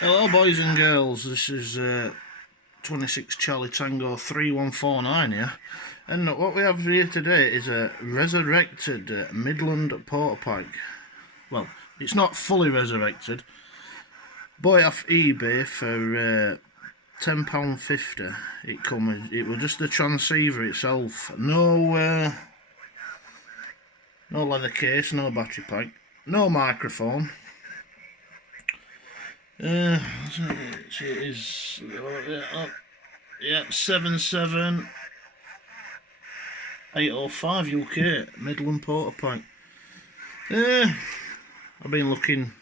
Hello boys and girls, this is 26 Charlie Tango 3149 here, and what we have here today is a resurrected Midland Portapak. Well, it's not fully resurrected. Bought it off eBay for £10.50. It was just the transceiver itself. No leather case, no battery pack, no microphone. It is, yeah, 77805 UK Midland Portapak. I've been looking.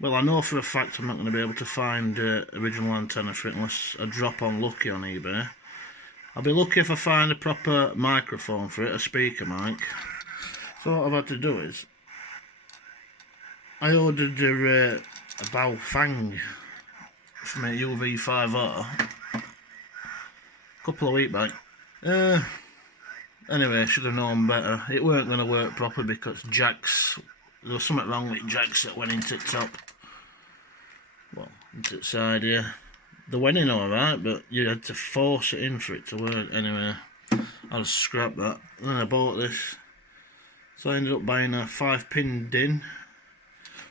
Well, I know for a fact I'm not going to be able to find original antenna for it unless I drop on lucky on eBay. I'll be lucky if I find a proper microphone for it, a speaker mic. So what I've had to do is I ordered a Baofeng from a UV50 a couple of weeks back. Anyway, I should have known better. It weren't going to work properly because jacks, there was something wrong with jacks that went into the top. Well, into the side here. They went in alright, but you had to force it in for it to work. Anyway, I just scrapped that. And then I bought this. So I ended up buying a 5-pin DIN.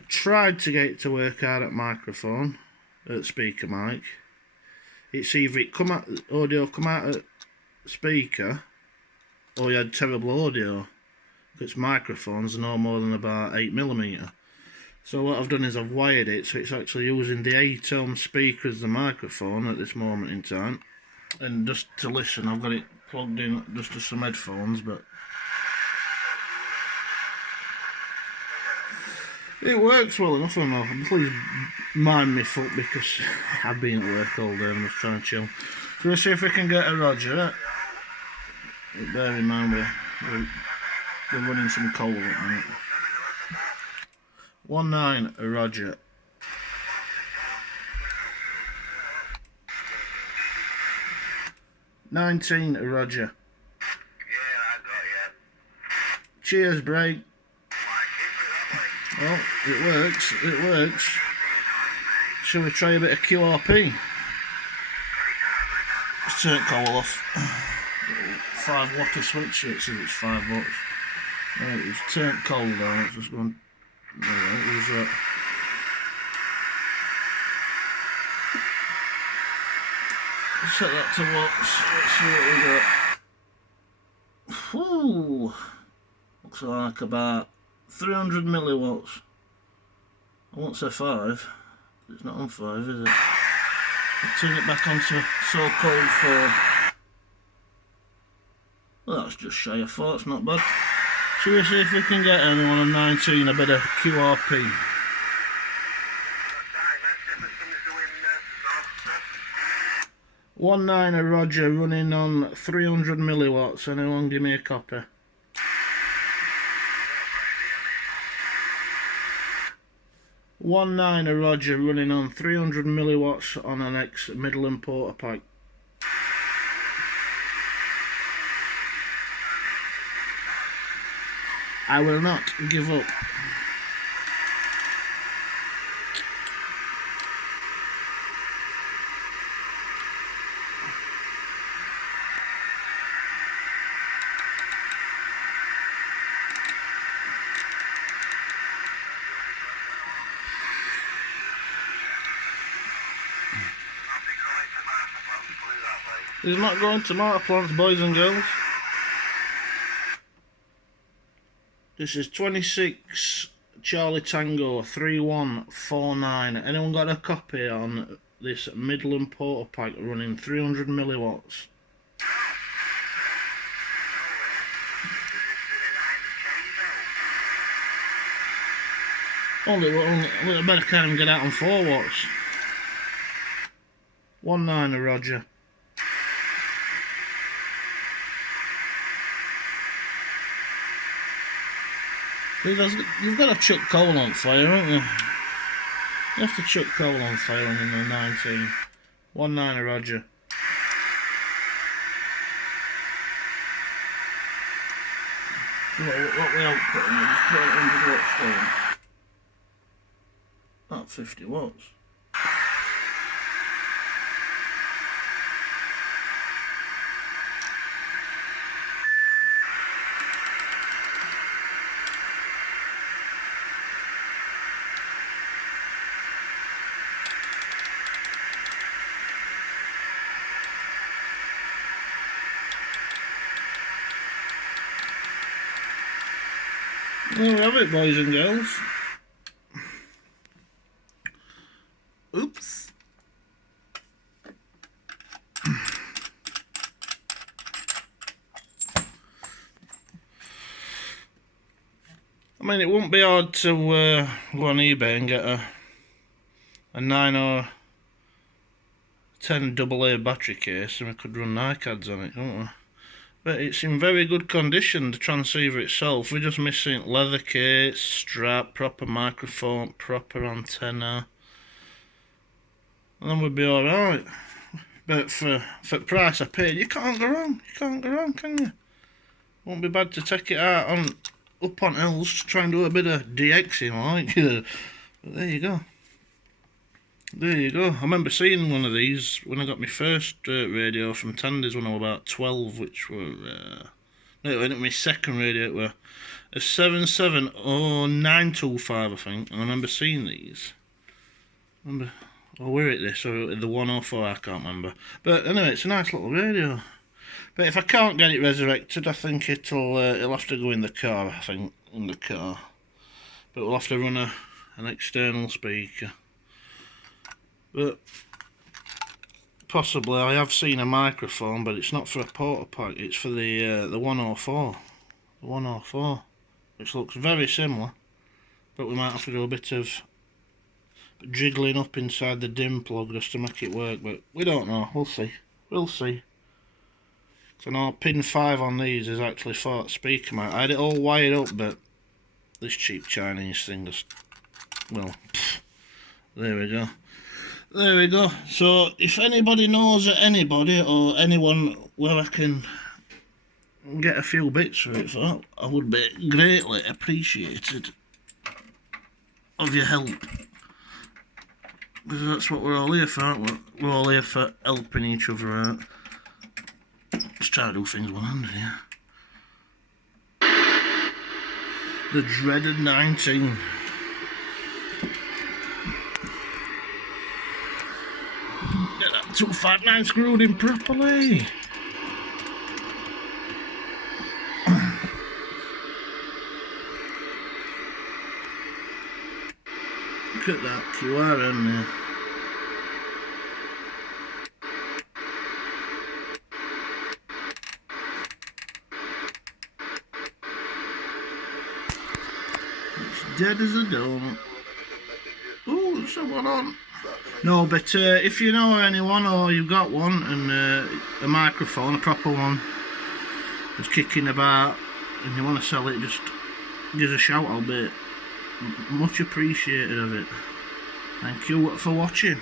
Tried to get it to work out at microphone, at speaker mic. It's either audio come out at speaker, or you had terrible audio. Because microphones are no more than about 8mm. So what I've done is I've wired it so it's actually using the 8-ohm speaker as the microphone at this moment in time. And just to listen, I've got it plugged in just to some headphones, but it works well enough. I know. Please mind me foot because I've been at work all day and I'm just trying to chill. So we'll see if we can get a Roger. Bear in mind we're running some coal at the minute. 19 a Roger. 19 a Roger. Yeah, I got you. Cheers, break. Well, it works. It works. Shall we try a bit of QRP? Let's turn coal off. 5 watt switch. It says it's 5 watts. Right, it's turned coal down. It's just going. It was set that to watts. Let's see what we got. Whew. Looks like about 300 milliwatts. I won't say 5. It's not on 5, is it? I'll turn it back onto so cold 4. Well, that's just shy of 4. It's not bad. Shall we see if we can get anyone on 19 a bit of QRP? 19 a Roger running on 300 milliwatts. Anyone give me a copy? 19 a Roger running on 300 milliwatts on an ex Midland Portapak. I will not give up. He's not going tomato plants, boys and girls. This is 26 Charlie Tango 3149. Anyone got a copy on this Midland Portapak running 300 milliwatts? I better can't even get out on 4 watts. 19 a Roger. You've got to chuck coal on fire, haven't you? You have to chuck coal on fire in the 19. 19 a Roger. So what we outputting, we just put 100 watts going. About 50 watts. There we have it, boys and girls. Oops. I mean, it wouldn't be hard to go on eBay and get a 9 or 10 AA battery case, and we could run NiCads on it, couldn't we? But it's in very good condition, the transceiver itself. We're just missing leather case, strap, proper microphone, proper antenna, and then we'd be alright. But for the price I paid, you can't go wrong. You can't go wrong, can you? Won't be bad to take it out on up on hills to try and do a bit of DXing, like. But there you go. There you go. I remember seeing one of these when I got my first radio from Tandy's when I was about 12, which were no, it wasn't my second radio. It were a 770-925, I think. And I remember seeing these. Where it this or the 104, I can't remember. But anyway, it's a nice little radio. But if I can't get it resurrected, I think it'll have to go in the car. I think in the car, but we'll have to run an external speaker. But possibly I have seen a microphone, but it's not for a Portapak. It's for the 104, the 104, which looks very similar. But we might have to do a bit of jiggling up inside the DIM plug just to make it work. But we don't know. We'll see. We'll see. So now pin 5 on these is actually for the speaker mount. I had it all wired up, but this cheap Chinese thing just, well, there we go. There we go. So if anybody knows anybody or anyone where I can get a few bits for it for, I would be greatly appreciated of your help. Because that's what we're all here for, aren't we? We're all here for helping each other out. Let's try to do things one-handed here. The dreaded 19. Get that 259 screwed in properly. Look at that QRM there. Dead as a donut. Oh, there's someone on. No, but if you know anyone or you've got one and a microphone, a proper one, that's kicking about and you want to sell it, just give us a shout. I'll be much appreciated of it. Thank you for watching.